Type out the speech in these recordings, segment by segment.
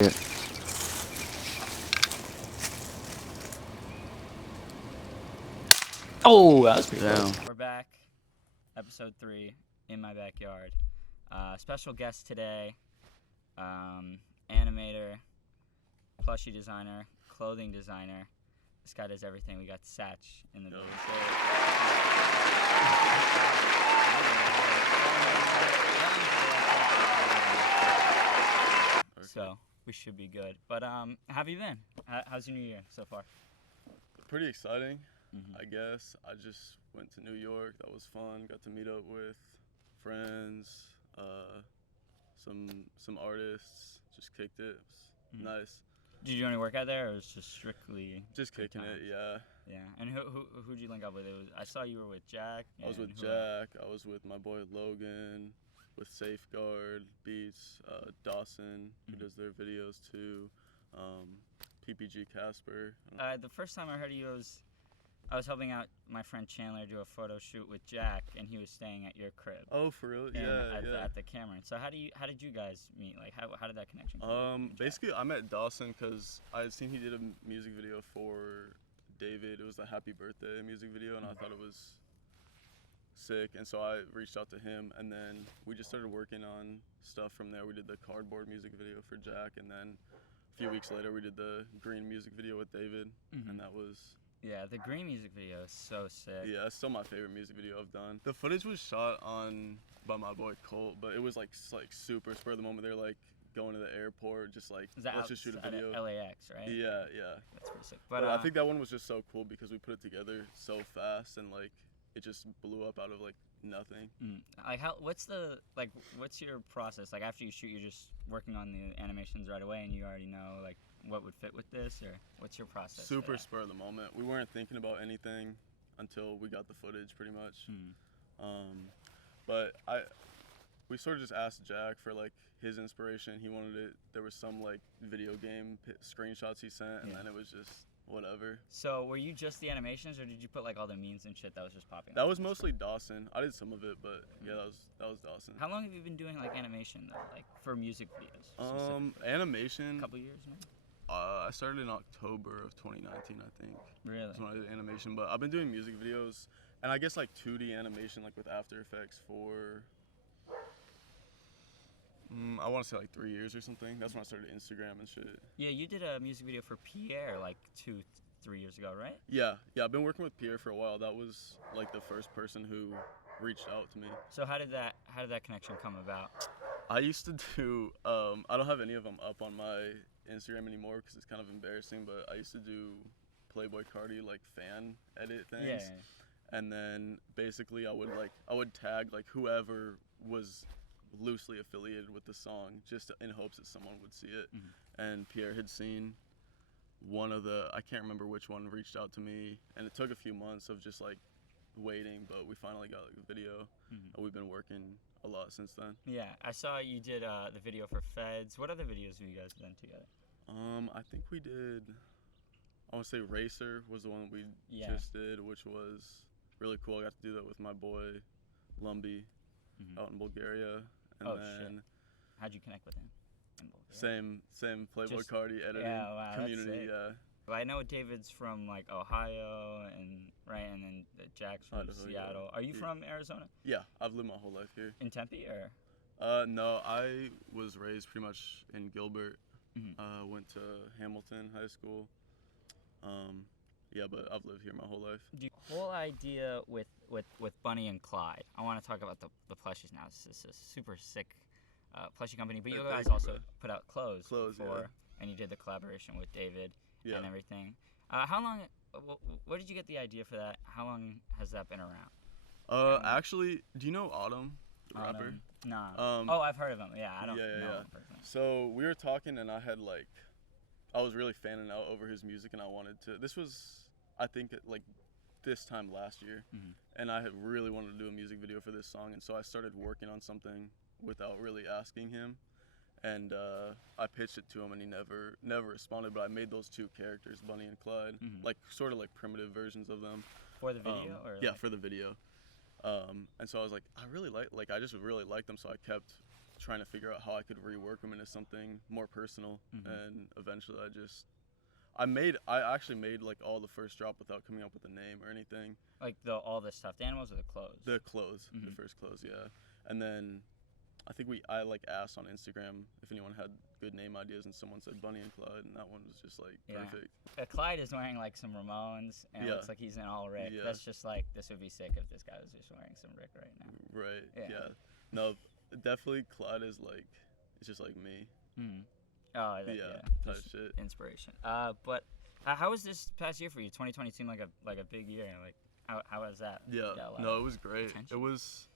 Yeah. Oh, that was pretty close. We're back, episode 3, in my backyard. Special guest today, animator, plushie designer, clothing designer. This guy does everything. We got Satch in the building. So we should be good. But how have you been? How's your New Year so far? Pretty exciting, I guess. I just went to New York. That was fun. Got to meet up with friends, some artists. Just kicked it. It was nice. Did you do any work out there, or was it just strictly Just kicking it, yeah. Yeah. And who'd you link up with? I saw you were with Jack. I was with Jack. I was with my boy Logan, with Safeguard Beats, Dawson, who does their videos too, PPG Casper. The first time I heard of you I was helping out my friend Chandler do a photo shoot with Jack, and he was staying at your crib. Oh, for real? Yeah, at the Cameron. So how did you guys meet? Like how did that connection come? Basically I met Dawson because I had seen he did a music video for David. It was the Happy Birthday music video, and I thought it was sick, and so I reached out to him, and then we just started working on stuff from there. We did the Cardboard music video for Jack, and then a few weeks later we did the Green music video with David, and that was... Yeah, the Green music video is so sick. Yeah, it's still my favorite music video I've done. The footage was shot by my boy Colt, but it was like super spur of the moment. They're like going to the airport, just like, let's just shoot a video. LAX, right? Yeah. That's pretty sick. But I think that one was just so cool because we put it together so fast, and like it just blew up out of like nothing. Like what's your process? Like after you shoot, you're just working on the animations right away, and you already know like what would fit with this, or what's your process? Super spur of the moment. We weren't thinking about anything until we got the footage, pretty much. But we sort of just asked Jack for like his inspiration. He wanted it. There was some like video game screenshots he sent, and then it was just whatever. So were you just the animations, or did you put like all the memes and shit that was just popping up? That was mostly Dawson. I did some of it, but yeah, that was Dawson. How long have you been doing like animation though, like for music videos? Animation. A couple years maybe. I started in October of 2019, I think. Really? That's when I did animation, but I've been doing music videos, and I guess like 2D animation, like with After Effects for, I want to say like 3 years or something. That's when I started Instagram and shit. Yeah, you did a music video for Pi'erre like 2-3 years ago, right? Yeah, I've been working with Pierre for a while. That was like the first person who reached out to me. So how did that connection come about? I used to do, I don't have any of them up on my Instagram anymore because it's kind of embarrassing, but I used to do Playboy Cardi like fan edit things. Yeah. And then basically I would tag like whoever was loosely affiliated with the song, just in hopes that someone would see it. And Pierre had seen one of I can't remember which one, reached out to me, and it took a few months of just like waiting, but we finally got like a video. We've been working a lot since then. Yeah, I saw you did the video for Feds. What other videos have you guys done together? I think we did, I want to say Racer was the one we just did, which was really cool. I got to do that with my boy Lumby out in Bulgaria. And then shit. How'd you connect with him in Bulgaria? Same Playboy Cardi editing community. Yeah. Well, I know David's from like Ohio, and then Jack's from Seattle. Yeah. Are you from Arizona? Yeah, I've lived my whole life here. In Tempe, or? No, I was raised pretty much in Gilbert. Went to Hamilton High School. Yeah, but I've lived here my whole life. The whole idea with Bunny and Clyde, I want to talk about the plushies now. It's a super sick plushie company, but you guys also put out clothes before, and you did the collaboration with David and everything. How long? Where did you get the idea for that? How long has that been around? Actually, do you know Autumn, the rapper? Nah. I've heard of him. Yeah, I don't know him personally. So we were talking, and I was really fanning out over his music, and I wanted to. This was, I think, like this time last year, and I had really wanted to do a music video for this song, and so I started working on something without really asking him, and I pitched it to him, and he never responded. But I made those two characters, Bunny and Clyde, like sort of like primitive versions of them. For the video, or yeah, for the video. And so I was like, I just really liked them, so I kept trying to figure out how I could rework them into something more personal. And eventually I actually made like all the first drop without coming up with a name or anything. Like all the stuffed animals or the clothes? The clothes, the first clothes, yeah. And then I think I like asked on Instagram if anyone had good name ideas, and someone said Bunny and Clyde, and that one was just like perfect. Clyde is wearing like some Ramones, and it looks like he's in all Rick. Yeah. That's just like, this would be sick if this guy was just wearing some Rick right now. Right. Yeah. No, definitely Clyde is like, it's just like me. Oh, type shit. Inspiration. But how was this past year for you? 2020 seemed like a big year. Like, how was that? Yeah. No, it was great. It was.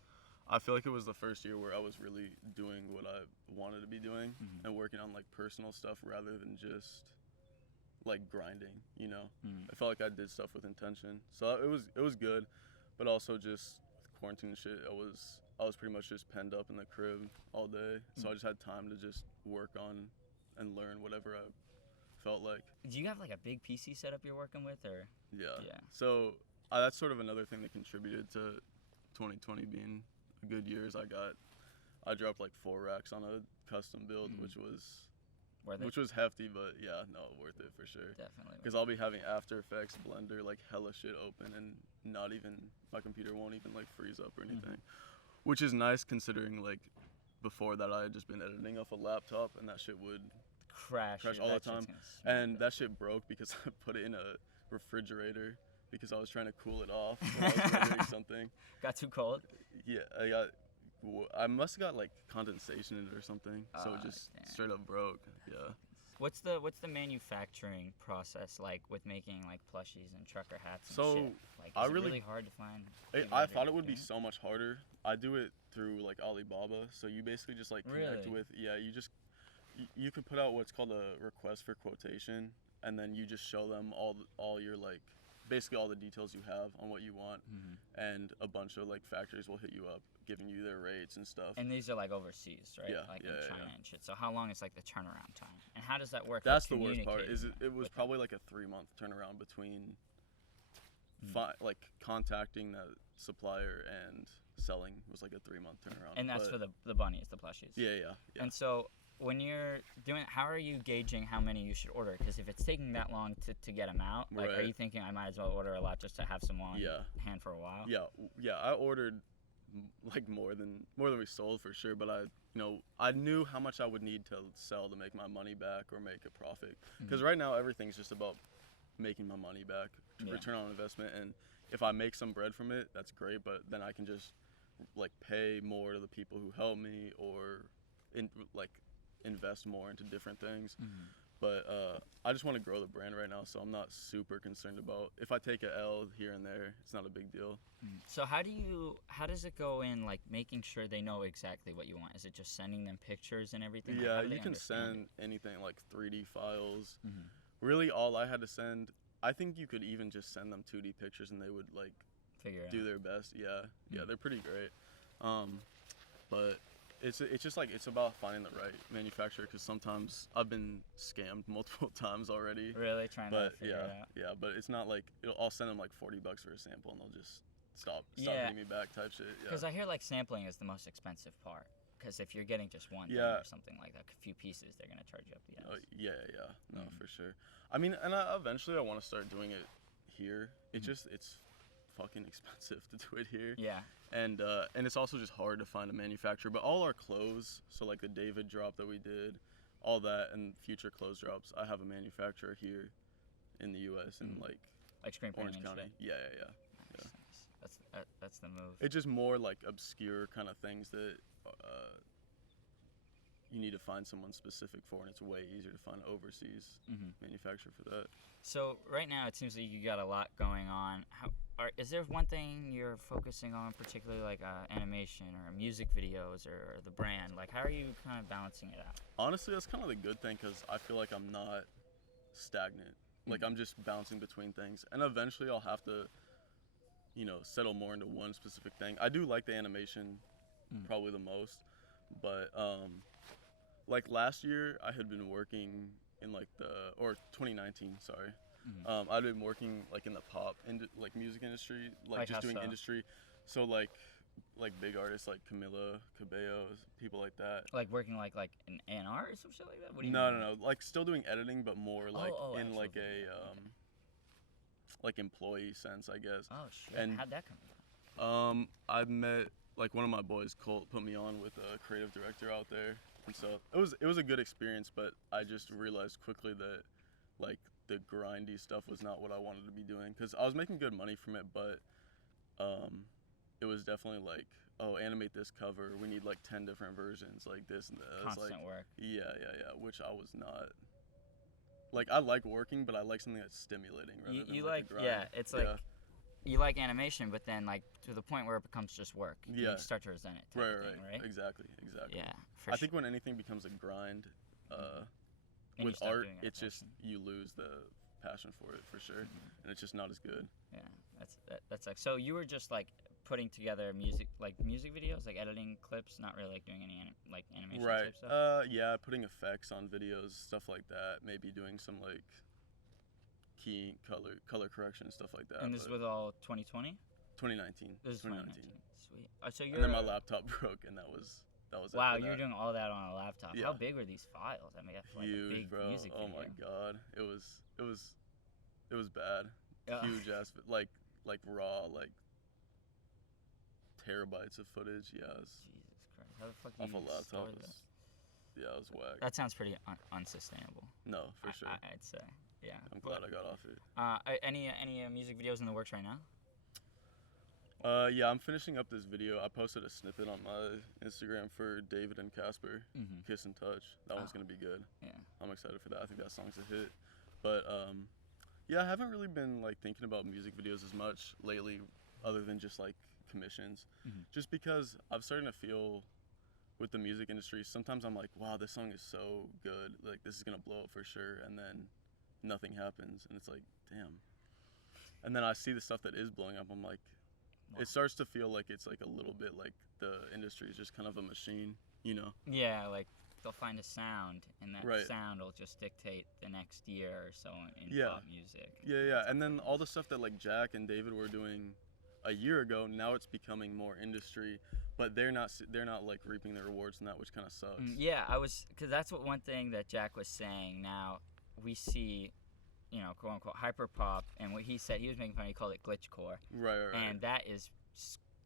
I feel like it was the first year where I was really doing what I wanted to be doing and working on like personal stuff rather than just like grinding, you know. I felt like I did stuff with intention, so it was good, but also just with quarantine and shit, I was pretty much just penned up in the crib all day, so I just had time to just work on and learn whatever I felt like. Do you have like a big PC setup you're working with, or? Yeah. So that's sort of another thing that contributed to 2020 being a good year. Is I dropped like 4 racks on a custom build, which was hefty, but yeah, no, worth it for sure. Definitely. Because I'll be having After Effects, Blender, like hella shit open, and my computer won't even like freeze up or anything, which is nice considering like before that I had just been editing off a laptop and that shit would crash all the time, and that shit broke because I put it in a refrigerator because I was trying to cool it off when I was rendering something. Got too cold? Yeah, I must have got like condensation in it or something, so it just straight up broke. Yeah. What's the manufacturing process like with making like plushies and trucker hats and shit? Like, is it really hard to find? I thought it would be so much harder. I do it through like Alibaba, so you basically just like connect with you could put out what's called a request for quotation, and then you just show them all your like basically all the details you have on what you want, and a bunch of like factories will hit you up giving you their rates and stuff. And these are like overseas, right? Yeah, like in China and shit. So how long is like the turnaround time? And how does that work? That's the worst part. It was probably like a 3-month turnaround between like contacting the supplier and selling was like a 3-month turnaround. And that's for the bunnies, the plushies. Yeah. And so when you're doing, how are you gauging how many you should order? Because if it's taking that long to get them out, like, are you thinking I might as well order a lot just to have some on hand for a while? Yeah. I ordered like more than we sold for sure, but I knew how much I would need to sell to make my money back or make a profit. Because right now everything's just about making my money back, return on investment, and if I make some bread from it, that's great. But then I can just like pay more to the people who help me, or invest more into different things. But I just want to grow the brand right now, so I'm not super concerned about if I take a L here and there. It's not a big deal. So how does it go in like making sure they know exactly what you want? Is it just sending them pictures and everything? Yeah, you can send anything like 3D files. Really, all I had to send, I think you could even just send them 2D pictures and they would like do their best. Yeah, they're pretty great. But it's just like it's about finding the right manufacturer, because sometimes I've been scammed multiple times already. Really trying to figure it out. Yeah, but it's not like I'll send them like $40 for a sample and they'll just stop hitting me back type shit. Yeah. Because I hear like sampling is the most expensive part. Because if you're getting just one thing or something like that, a few pieces, they're gonna charge you up the ass. Yeah. No, for sure. I mean, and eventually I want to start doing it here. It's fucking expensive to do it here. Yeah. And it's also just hard to find a manufacturer. But all our clothes, so like the David drop that we did, all that, and future clothes drops, I have a manufacturer here in the U.S. in like Screen Orange Printing County. Yeah. Nice. That's the move. It's just more like obscure kind of things that you need to find someone specific for, and it's way easier to find an overseas manufacturer for that. So right now it seems like you got a lot going on. Is there one thing you're focusing on, particularly like animation or music videos or the brand? Like, how are you kind of balancing it out? Honestly, that's kind of the good thing, because I feel like I'm not stagnant. Like, I'm just bouncing between things, and eventually I'll have to, settle more into one specific thing. I do like the animation probably the most, but like last year I had been working in 2019, sorry. I'd been working like in the pop music industry, like just doing industry. So like like big artists like Camila Cabello, people like that. Like working like an A&R or some shit like that? What do you No, mean? no, no. Like still doing editing, but more like in like video. a like employee sense, I guess. Oh shit! And how'd that come about? I met like one of my boys, Colt, put me on with a creative director out there, and so it was a good experience. But I just realized quickly that like the grindy stuff was not what I wanted to be doing, because I was making good money from it, but it was definitely like, oh, animate this cover. We need like 10 different versions, like this and that. Constant like, work. Yeah, which I was not. Like, I like working, but I like something that's stimulating rather than like a grind. Yeah, it's like you like animation, but then like to the point where it becomes just work. You start to resent it. Right. Exactly. Yeah, I think when anything becomes a grind, with art, it's just you lose the passion for it for sure, and it's just not as good. Yeah, that's like, so you were just like putting together music videos, like editing clips, not really like doing any animation type stuff. Yeah, putting effects on videos, stuff like that. Maybe doing some like key color correction and stuff like that. And this was all 2020? 2019. This is 2019. Sweet. So you're. And then my laptop broke, and that was. Wow, you were doing all that on a laptop. Yeah. How big were these files? I mean, that's like huge, a big bro. music video. Oh my god, it was bad. Huge ass, like raw, like terabytes of footage. Yeah, it was Jesus Christ, how the fuck do you off a laptop. that? Yeah, it was whack. That sounds pretty unsustainable. No, for sure. I'd say, yeah. I'm glad I got off it. Any music videos in the works right now? Yeah, I'm finishing up this video. I posted a snippet on my Instagram for David and Casper, Kiss and Touch. That one's gonna be good. Yeah, I'm excited for that. I think that song's a hit. But yeah, I haven't really been like thinking about music videos as much lately, other than just like commissions. Just because I'm starting to feel with the music industry, sometimes I'm like, wow, this song is so good. Like, this is gonna blow up for sure, and then nothing happens, and it's like, damn. And then I see the stuff that is blowing up. I'm like, it starts to feel like it's like a little bit like the industry is just kind of a machine, you know? Yeah, like they'll find a sound, and that sound will just dictate the next year or so in pop music. Yeah. And then all the stuff that like Jack and David were doing a year ago, now it's becoming more industry, but they're not like reaping the rewards from that, which kind of sucks. Yeah, because that's what one thing that Jack was saying. Now we see, you know, quote unquote hyper pop, and what he said, he was making fun. He called it glitchcore. Right. And that is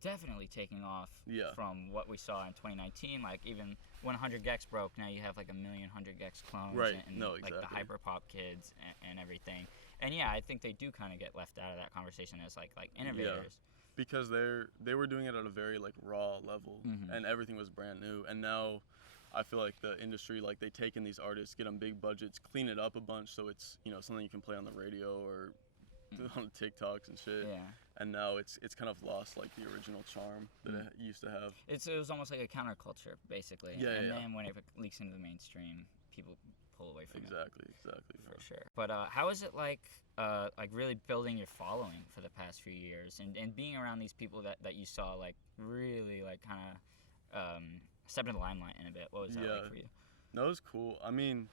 definitely taking off from what we saw in 2019. Like even when 100 gex broke, now you have like 1,000,000 gex clones. Right. And like the hyper pop kids and everything. And yeah, I think they do kind of get left out of that conversation as like innovators. Yeah. Because they were doing it at a very like raw level, and everything was brand new. And now I feel like the industry, like they take in these artists, get them big budgets, clean it up a bunch so it's, you know, something you can play on the radio or on TikToks and shit. Yeah. And now it's kind of lost like the original charm that it used to have. It was almost like a counterculture, basically. And then when it leaks into the mainstream, people pull away from it. Exactly. For sure. But how is it like really building your following for the past few years and being around these people that you saw like really like kind of step in the limelight in a bit? What was that like for you? No, it was cool. I mean,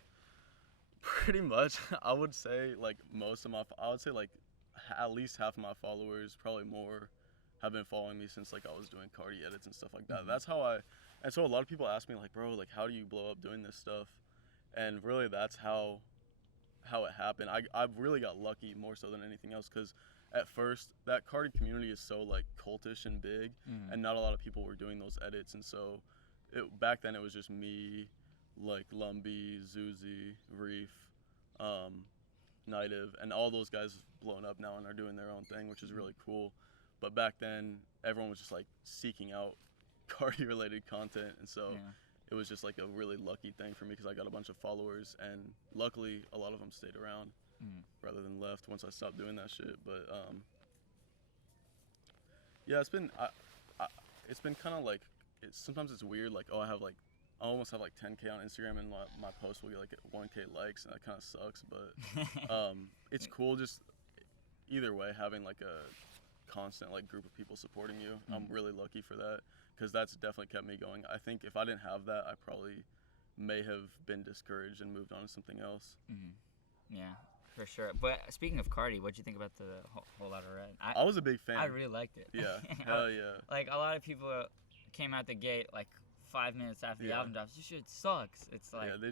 pretty much I would say like I would say like at least half of my followers, probably more, have been following me since like I was doing Cardi edits and stuff like that. That's how and so a lot of people ask me like, bro, like how do you blow up doing this stuff? And really that's how it happened. I really got lucky more so than anything else, because at first that Cardi community is so like cultish and big, and not a lot of people were doing those edits, and so back then it was just me, like Lumbee, Zuzi, Reef, Nightive, and all those guys blown up now and are doing their own thing, which is really cool. But back then everyone was just like seeking out Cardi related content, and so it was just like a really lucky thing for me, because I got a bunch of followers, and luckily a lot of them stayed around rather than left once I stopped doing that shit. But yeah, it's been kind of like, sometimes it's weird, like, oh, I almost have like 10K on Instagram, and my post will get like 1K likes, and that kind of sucks, but it's cool just either way having like a constant like group of people supporting you. I'm really lucky for that, because that's definitely kept me going. I think if I didn't have that, I probably may have been discouraged and moved on to something else. Yeah, For sure. But speaking of Cardi, what'd you think about the Whole Lotta Red? I was a big fan. I really liked it. Yeah. Hell yeah. Like, a lot of people came out the gate, like, 5 minutes after the album drops. This shit sucks. It's like... Yeah,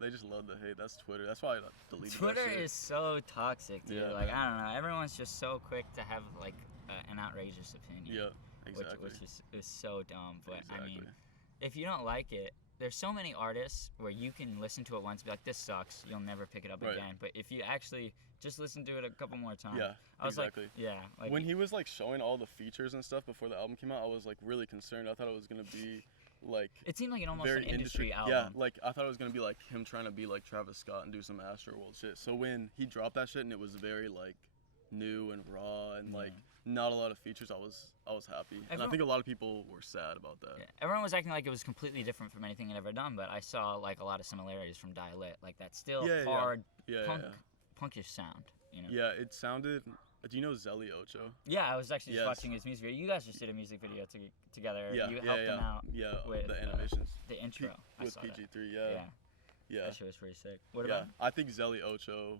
they just love the hate. That's Twitter. That's why I deleted Twitter that shit. is so toxic, dude. Yeah, like, man. I don't know. Everyone's just so quick to have, like, an outrageous opinion. Yeah, exactly. Which is so dumb. But, exactly. I mean, if you don't like it, there's so many artists where you can listen to it once and be like, this sucks. You'll never pick it up again. But if you actually just listen to it a couple more times. Yeah, I was exactly. Like, like when he was, like, showing all the features and stuff before the album came out, I was, like, really concerned. I thought it was going to be... like it seemed like almost very an industry album. Yeah, like I thought it was gonna be like him trying to be like Travis Scott and do some Astroworld shit. So when he dropped that shit and it was very like new and raw and like not a lot of features, I was happy. And I think a lot of people were sad about that. Yeah. Everyone was acting like it was completely different from anything he'd ever done, but I saw like a lot of similarities from Die Lit, like that still hard punkish sound. You know? Yeah, it sounded. Do you know Zeliocho? Yeah, I was actually just watching his music video. You guys just did a music video together. Yeah, you helped him out. Yeah, with the animations. The intro. With PG3, yeah. That shit was pretty sick. What about? I think Zeliocho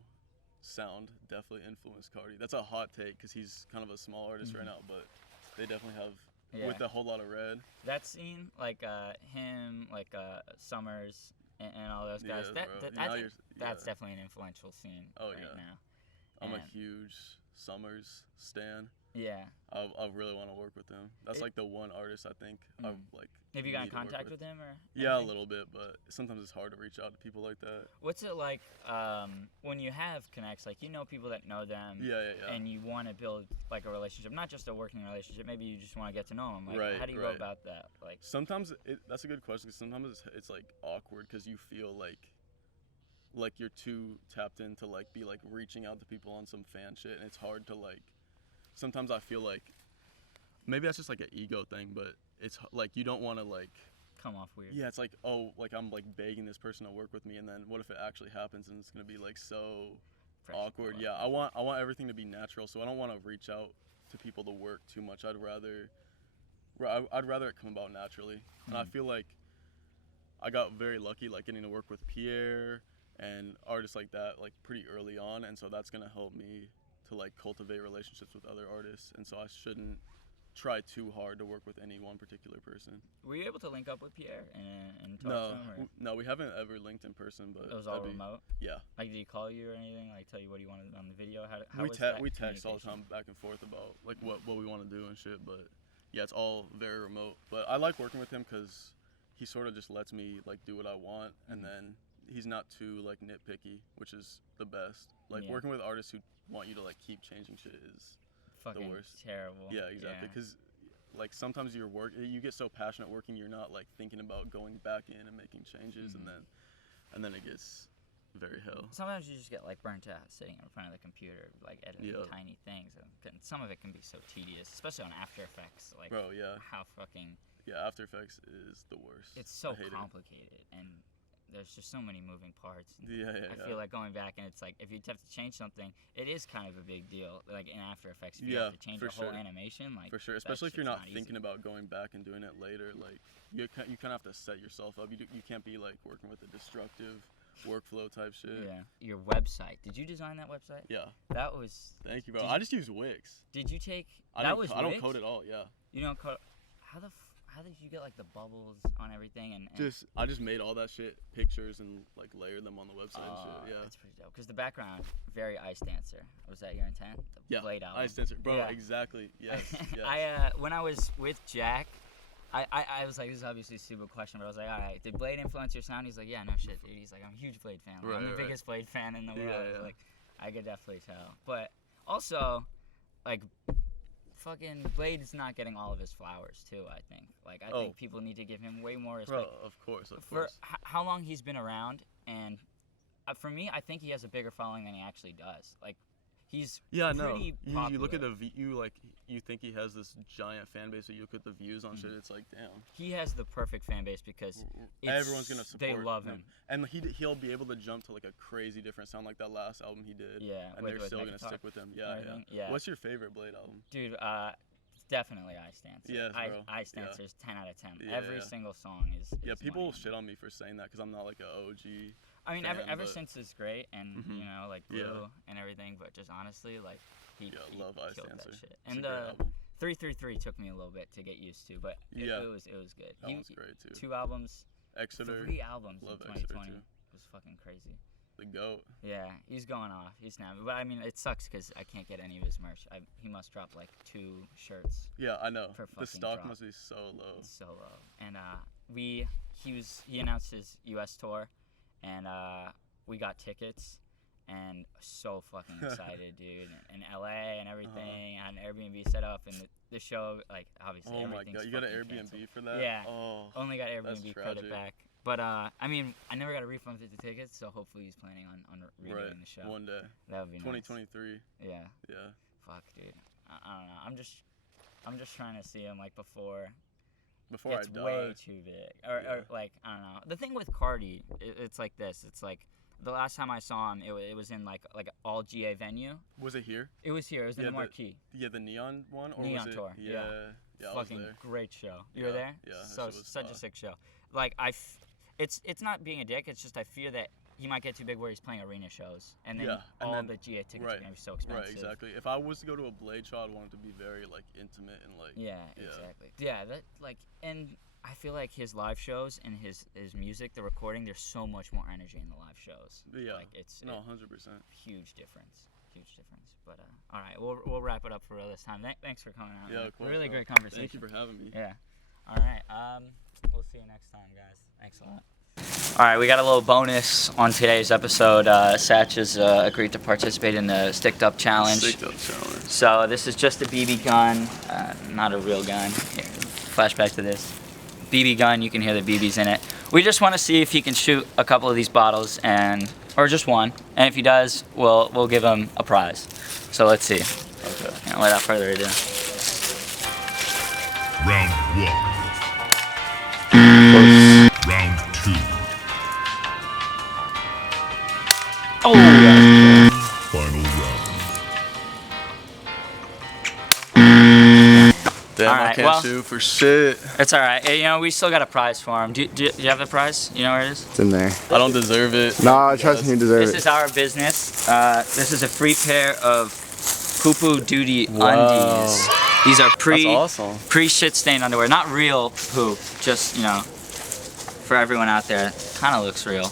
sound definitely influenced Cardi. That's a hot take because he's kind of a small artist right now, but they definitely have with the Whole Lotta Red. That scene, like him, like Summers, and all those guys. I think that's definitely an influential scene now. I'm a huge Summers stan. Yeah. I really want to work with him. That's like the one artist I think I like. Have you got in contact with him or? Yeah, anything? A little bit, but sometimes it's hard to reach out to people like that. What's it like when you have connects? Like you know people that know them. Yeah. And you want to build like a relationship, not just a working relationship. Maybe you just want to get to know them. Like, how do you go about that? Like sometimes that's a good question. Because sometimes it's like awkward because you feel like you're too tapped in to like be like reaching out to people on some fan shit, and it's hard to like. Sometimes I feel like maybe that's just like an ego thing, but it's like you don't want to like come off weird. Yeah, it's like like I'm like begging this person to work with me, and then what if it actually happens and it's gonna be like so awkward? Yeah, I want everything to be natural, so I don't want to reach out to people to work too much. I'd rather it come about naturally, and I feel like I got very lucky like getting to work with Pi'erre and artists like that like pretty early on, and so that's gonna help me to like cultivate relationships with other artists, and so I shouldn't try too hard to work with any one particular person. Were you able to link up with Pi'erre and talk to him? No, we haven't ever linked in person, but it was all remote. Yeah. Like, did he call you or anything? Like, tell you what he wanted on the video? We text all the time back and forth about like what we want to do and shit, but yeah, it's all very remote. But I like working with him because he sort of just lets me like do what I want, and then he's not too like nitpicky, which is the best. Like working with artists who want you to like keep changing shit is fucking the worst. Terrible. Yeah, exactly. Because like sometimes you get so passionate working, you're not like thinking about going back in and making changes, and then it gets very hell. Sometimes you just get like burnt out sitting in front of the computer, like editing tiny things, and some of it can be so tedious, especially on After Effects. Like, bro, how fucking After Effects is the worst. It's so complicated and there's just so many moving parts. I feel like going back and it's like if you have to change something, it is kind of a big deal. Like in After Effects, if you have to change your whole animation, like for sure, especially if you're not thinking about going back and doing it later. Like you kind of have to set yourself up. You can't be like working with a destructive workflow type shit. Yeah. Your website. Did you design that website? Yeah. That was. Thank you, bro. I just use Wix. Did you take? I don't code at all. Yeah. You don't code. How did you get like the bubbles on everything and I just made all that shit pictures and like layered them on the website and shit. Yeah, that's pretty dope. Because the background, very Ice Dancer. Was that your intent? The Blade album. Ice Dancer, bro. Yeah. Exactly. Yes. When I was with Jack, I was like, this is obviously a stupid question, but I was like, all right, did Blade influence your sound? He's like, yeah, no shit, dude. He's like, I'm a huge Blade fan. Like, I'm the biggest Blade fan in the world. Yeah. Like, I could definitely tell. But also, like, fucking Blade's not getting all of his flowers too. I think. Like, I think people need to give him way more respect. Bro, of course. For how long he's been around, and for me, I think he has a bigger following than he actually does. Like, he's pretty popular. You look at you think he has this giant fan base, but you look at the views on shit, it's like, damn. He has the perfect fan base because everyone's gonna support him. They love him. And he'll be able to jump to like a crazy different sound like that last album he did. Yeah. And they're still gonna stick with him. Yeah. What's your favorite Blade album? Dude, definitely Ice Dancer. Yes, bro. Ice Dancer is 10 out of 10. Yeah, Every single song is people money. shit on me for saying that because I'm not like an OG I mean, fan, ever since is great, and you know, like Blue and everything. But just honestly, like he love Ice killed Dancer. that shit. It's And a great album. 333 took me a little bit to get used to, but it was good. That one's great too. 2 albums, Exeter. 3 albums in Love 2020 Exeter, was fucking crazy. The GOAT. Yeah, he's going off. He's snapping. But I mean, it sucks because I can't get any of his merch. He must drop like 2 shirts. Yeah, I know. The stock drop. must be so low. It's so low. And he announced his U.S. tour, and we got tickets. And so fucking excited, dude. In LA and everything. I had an Airbnb set up, and the show, like, obviously, oh my god, you got an Airbnb canceled. for that? Yeah. Oh, only got Airbnb credit back. But, I mean, I never got a refund for the tickets, so hopefully he's planning on redoing the show. One day. That would be 2023. Nice. Yeah. Yeah. Fuck, dude. I don't know. I'm just trying to see him, like, before I die. It's way too big. Or, like, I don't know. The thing with Cardi, it's like this. It's like, the last time I saw him, it was in like an all GA venue. Was it here? It was here. It was in the Marquee. The Neon one? Or Neon was it? Tour. Yeah. I fucking was there. great show. You were there? Yeah. So such a sick show. Like it's not being a dick. It's just I fear that he might get too big where he's playing arena shows, and then the GA tickets are gonna be so expensive. Right. Exactly. If I was to go to a Blade show, I'd want it to be very like intimate and like. Yeah. Exactly. Yeah. That like and. I feel like his live shows and his music, the recording, there's so much more energy in the live shows. Yeah. Like it's 100%. Huge difference. But all right, we'll wrap it up for this time. Thanks for coming out. Yeah, of course. Really great conversation. Thank you for having me. Yeah. All right. We'll see you next time, guys. Thanks a lot. All right, we got a little bonus on today's episode. Satch has agreed to participate in the Sticked Up Challenge. So this is just a BB gun, not a real gun. Here, flashback to this. BB gun, you can hear the BB's in it. We just want to see if he can shoot a couple of these bottles, or just one. And if he does, we'll give him a prize. So let's see. Okay. And without further ado. Round 1. Round 2. Oh, yeah. Final round. Damn, I can't shoot for shit. It's all right. You know, we still got a prize for him. Do you have the prize? You know where it is? It's in there. I don't deserve it. Nah, trust me, you deserve This it. is our business. This is a free pair of poo-poo duty undies. These are pre-shit stained underwear. Not real poop. Just, you know, for everyone out there, kind of looks real.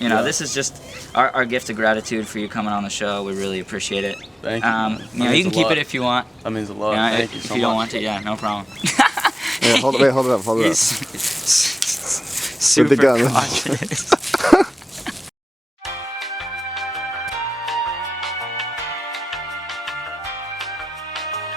You know, this is just our gift of gratitude for you coming on the show. We really appreciate it. Thank you. You know, you can keep it if you want. That means a lot. You know, Thank you so much. If you don't want to, yeah, no problem. Yeah, hold it up. Super With the gun. cautious.